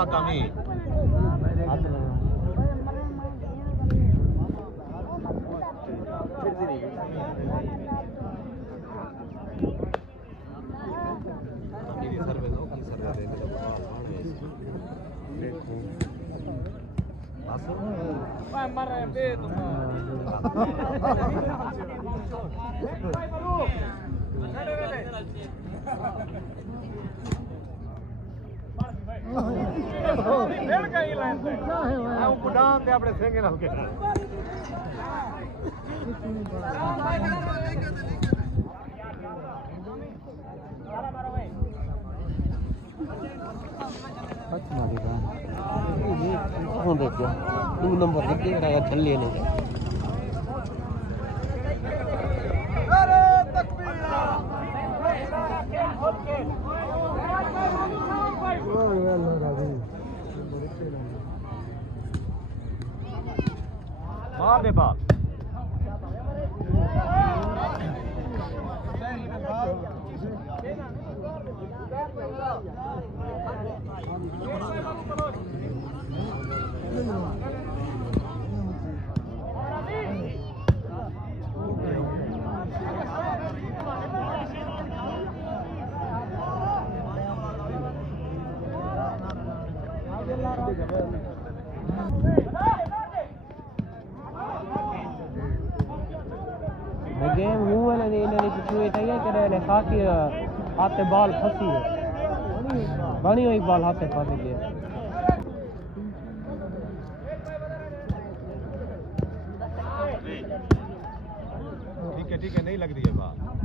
वा कमी अपने सेंगे ना तू नंबर छल्ले ने मार दे बाप गेम हुआ ना नहीं नहीं कुछ हुए थे क्या करे ने खाती हाथे बॉल फंसी है बनी हुई बॉल हाथे फंस गई ठीक है नहीं लग रही है बात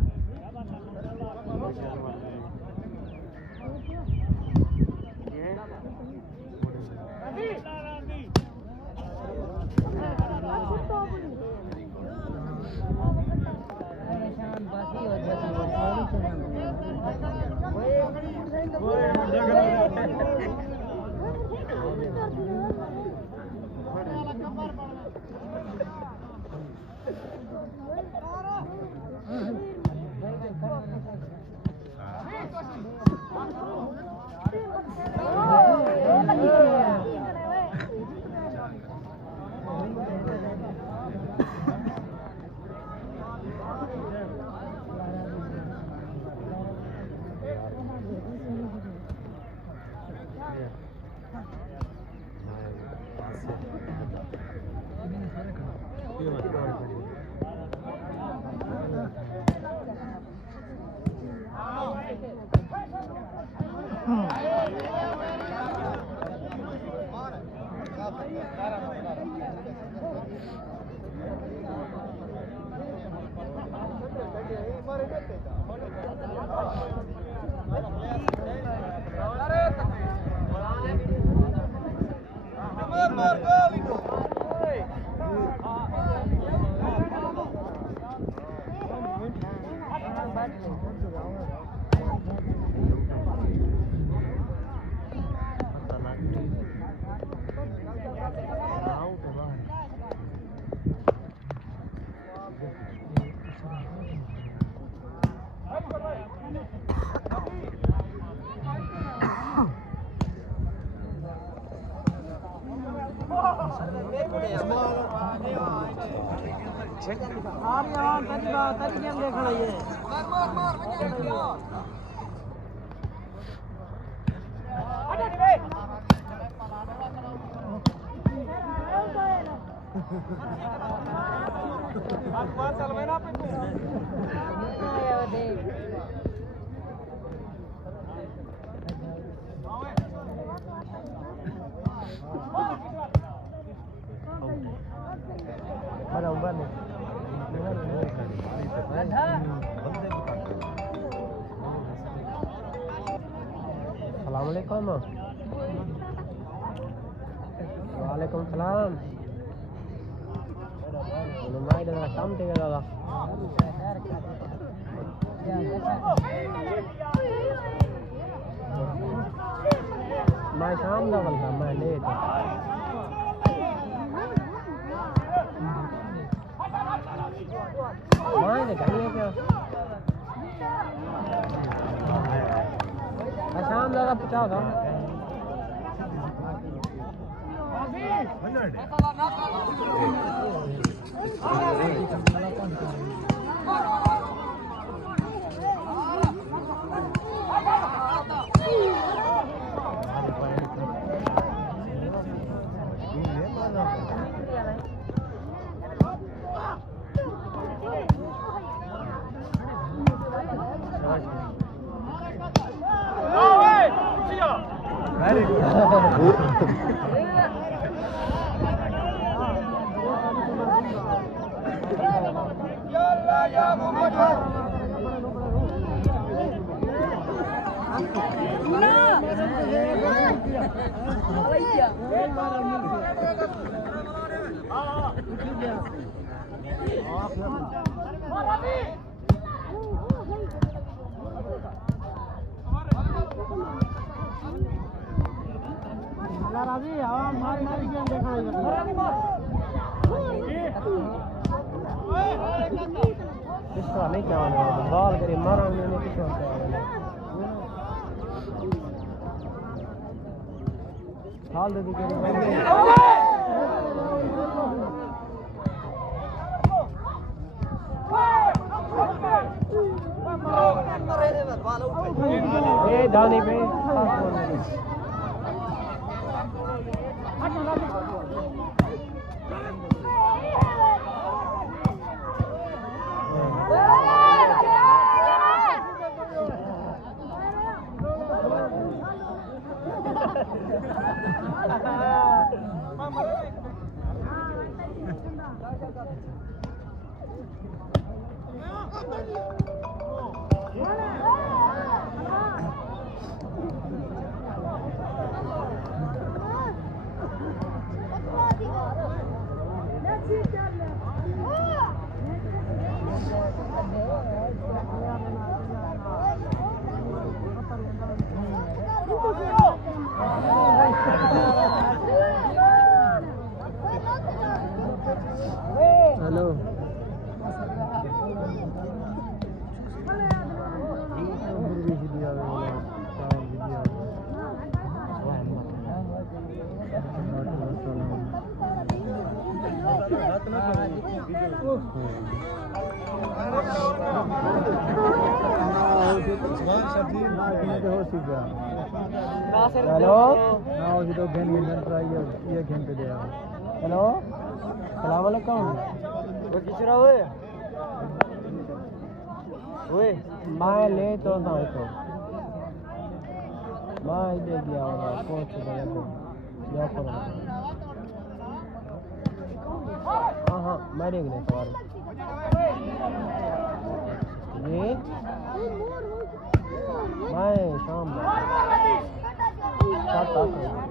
अस्सलामुअलैकुम वालेकुम सलाम मैं इधर काम थे दादा मैं शाम का बंदा मैं लेट मैं ने कहीं क्या शाम ज़्यादा पूछा था पिछवा नहीं जाने बाल करे मारा मैंने पिछवा हाल दे के ए दानी पे हेलो हेलो हेलो सलाम अलैकुम वो किस रहा हुए ओए मैं ले तो ना तो मैं इधर गया होगा पहुंच गया तो क्या करो हाँ मैं देख ले सवाल ये मैं शाम में 7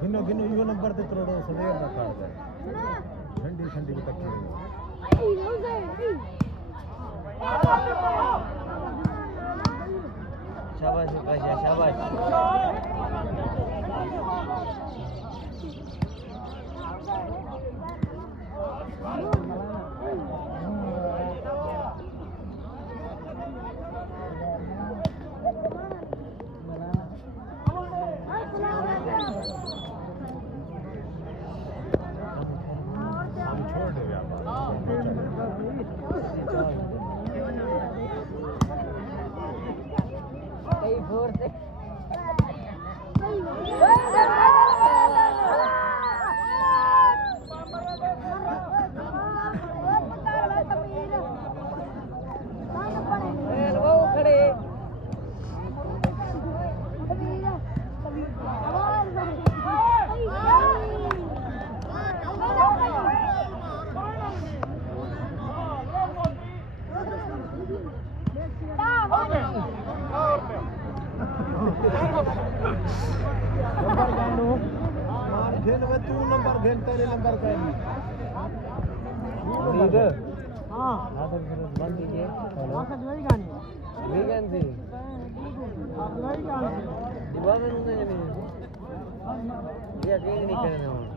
गिनो गिनो यो नंबर ते करोड़ो सवेर दा कार्ड है ठंडी ठंडी भी तक शाबाश भाई शाबाश तू नंबर घेन तेरे नंबर का ठीक है हां तो बंद कीजिए हेलो वीकेंड से दिवाली नहीं ये अकेले नहीं करने वाला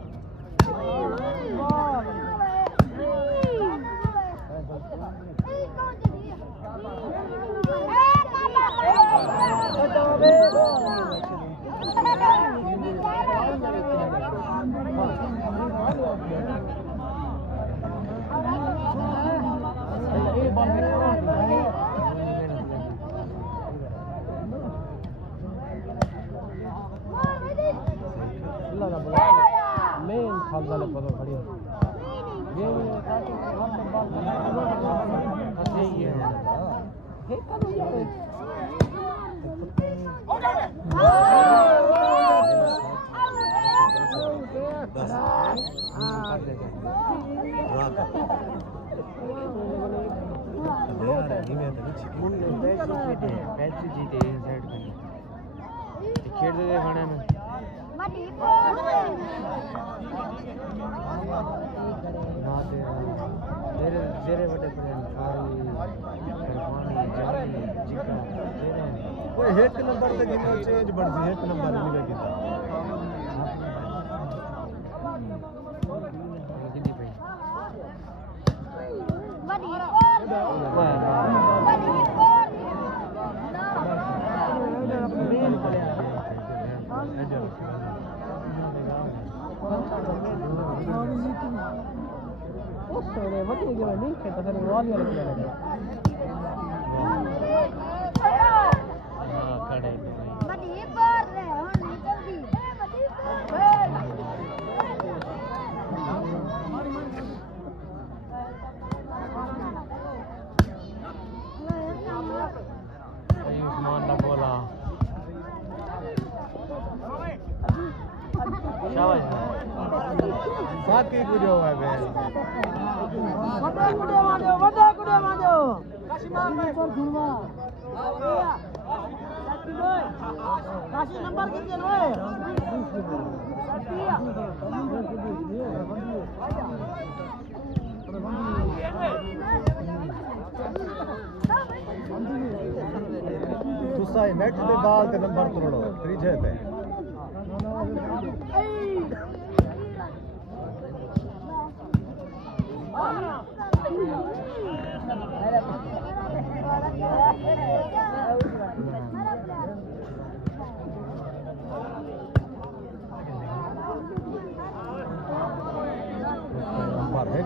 बदो खड़ी ये काटे हाथ में बाल ऐसे ही है ये कब ये पैसे जीते इनसाइड में खेल दे खाने में तेरे तेरे बड़े प्रेम सारी पानी जानी जिका वो एक नंबर तक गिनो चेंज बढ़ सी एक नंबर मिले गिनो कितनी भाई बड़ी सोने वक्त के बाद नहीं खेता सर वॉल वाला खेला लगा हां खड़े बड़ी बार रे होनी जल्दी बड़ी उस्मान का बोला शाबाश साथी गुजो है बे वडे गुडे मादो काशीमान भाई पर झुलवा काशी नंबर कितने होए तुसा नेट दे बाल ते नंबर तोड़ो त्रीजे पे पर है